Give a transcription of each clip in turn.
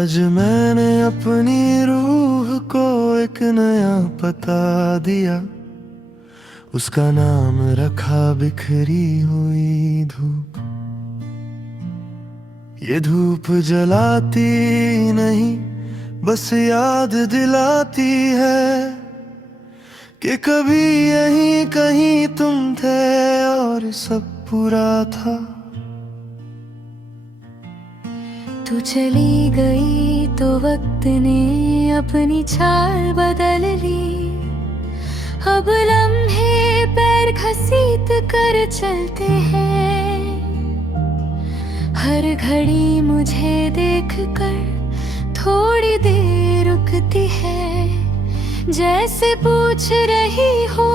आज मैंने अपनी रूह को एक नया पता दिया, उसका नाम रखा बिखरी हुई धूप। ये धूप जलाती नहीं, बस याद दिलाती है कि कभी यहीं कहीं तुम थे और सब पूरा था। तू चली गई तो वक्त ने अपनी चाल बदल ली। अब लम्हे पैर घसीट कर चलते हैं, हर घड़ी मुझे देखकर थोड़ी देर रुकती है, जैसे पूछ रही हो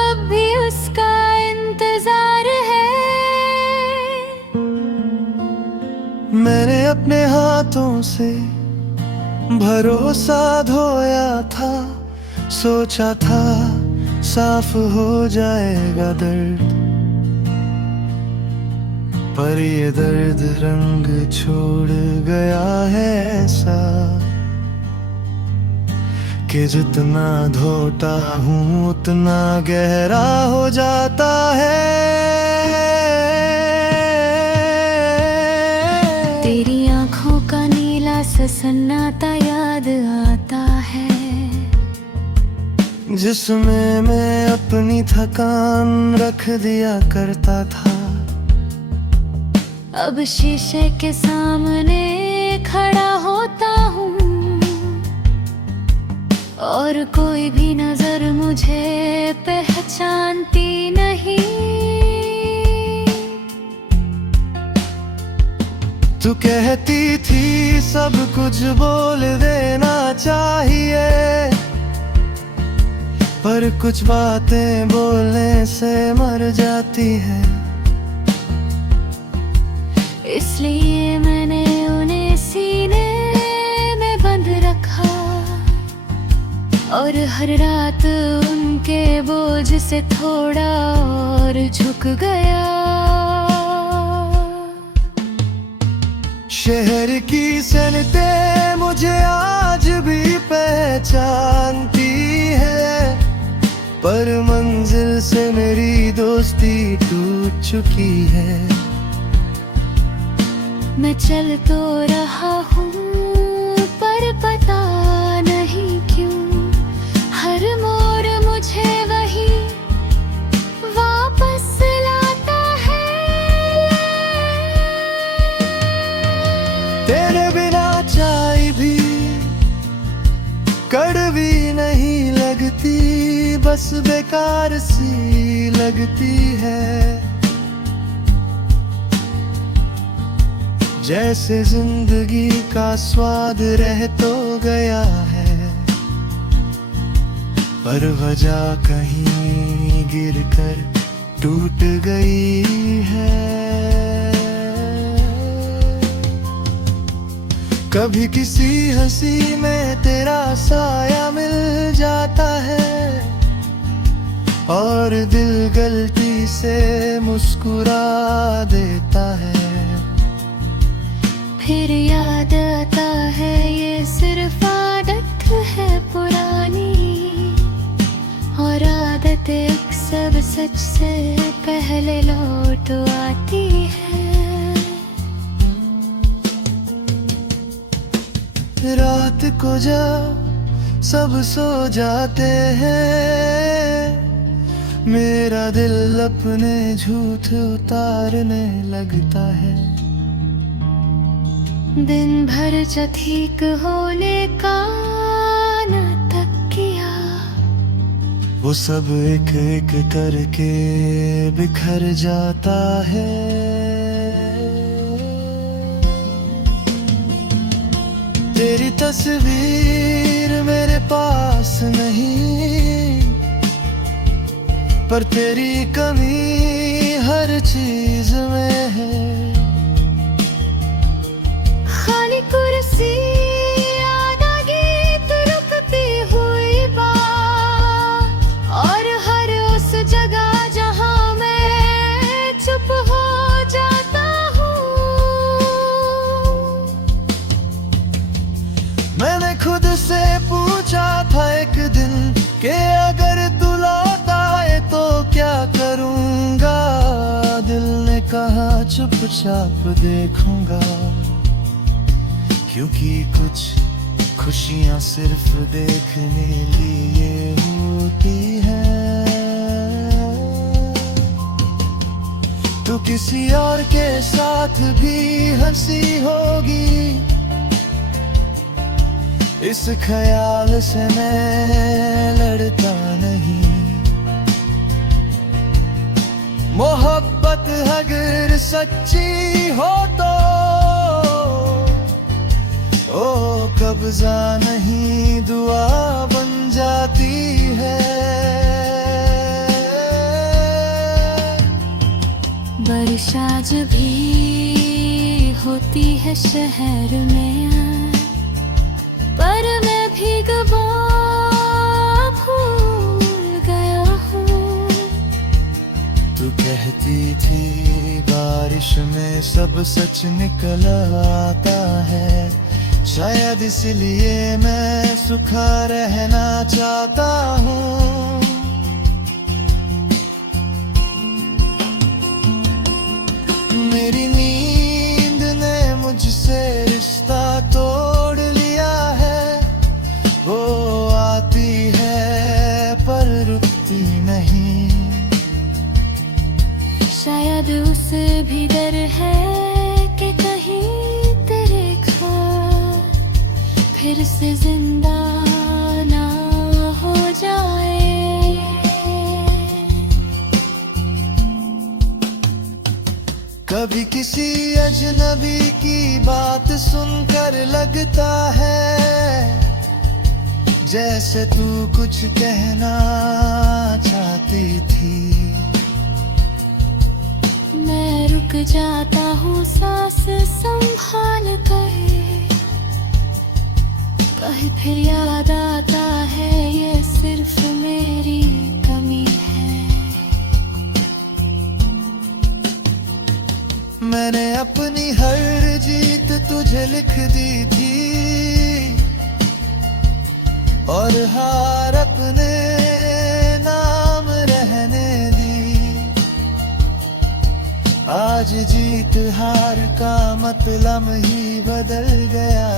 अब भी उसका इंतजार है। मैंने अपने हाथों से भरोसा धोया था, सोचा था साफ हो जाएगा दर्द, पर ये दर्द रंग छोड़ गया है ऐसा कि जितना धोता हूँ उतना गहरा हो जाता है। तेरी आंखों का नीला सा सन्नाटा याद आता है, जिसमें मैं अपनी थकान रख दिया करता था। अब शीशे के सामने खड़ा होता हूँ और कोई भी नजर मुझे पहचानती नहीं। तू कहती थी सब कुछ बोल देना चाहिए, पर कुछ बातें बोलने से मर जाती है। इसलिए मैंने उन्हें सीने में बंद रखा और हर रात उनके बोझ से थोड़ा और झुक गया। शहर की सनतें मुझे आज भी पहचानती है, पर मंजिल से मेरी दोस्ती टूट चुकी है। मैं चल तो रहा हूँ पर पता नहीं क्यों हर मोड़ मुझे वही वापस लाता है। तेरे बिना चाय भी कड़वी नहीं लगती, बस बेकार सी लगती है। जैसे जिंदगी का स्वाद रह तो गया है, पर वजह कहीं गिरकर टूट गई है। कभी किसी हंसी में तेरा साया मिल जाता है और दिल गलती से मुस्कुरा देता है। फिर याद आता है ये सिर्फ आदत है पुरानी, और आदतें अक्सर सच से पहले लौट आती है। रात को जब सब सो जाते हैं, मेरा दिल अपने झूठ उतारने लगता है। दिन भर जो ठीक होने का नाटक किया, वो सब एक एक करके बिखर जाता है। तेरी तस्वीर मेरे पास नहीं, पर तेरी कमी हर चीज में है। खाली कुर्सी आधा गीत रुकती हुई बात, और हर उस जगह जहां मैं चुप हो जाता हूँ। मैंने खुद से पूछा था एक दिन कि अगर तू लौट आए तो क्या करूंगा। दिल ने कहा चुपचाप देखूंगा, क्योंकि कुछ खुशियां सिर्फ देखने लिए होती है। तू किसी और के साथ भी हंसी होगी, इस ख्याल से मैं लड़ता नहीं। मोहब्बत अगर सच्ची हो तो ओ कब्जा नहीं दुआ बन जाती है। वर्षा जब भी होती है शहर में, पर मैं भीगवा भूल गया हूँ। तू कहती थी बारिश में सब सच निकल आता है, शायद इसलिए मैं सूखा रहना चाहता हूँ। मेरी नींद ने मुझसे रिश्ता तोड़ लिया है, वो आती है पर रुकती नहीं। शायद उसे भी डर है कि कहीं तेरे ख्याल फिर से जिंदा ना हो जाए। कभी किसी अजनबी की बात सुनकर लगता है जैसे तू कुछ कहना चाहती थी। मैं रुक जाता हूँ सांस संभाल कर, पर फिर याद आता है ये सिर्फ मेरी कमी है। मैंने अपनी हर जीत तुझे लिख दी थी, और हार अपने नाम रहने दी। आज जीत हार का मतलब ही बदल गया।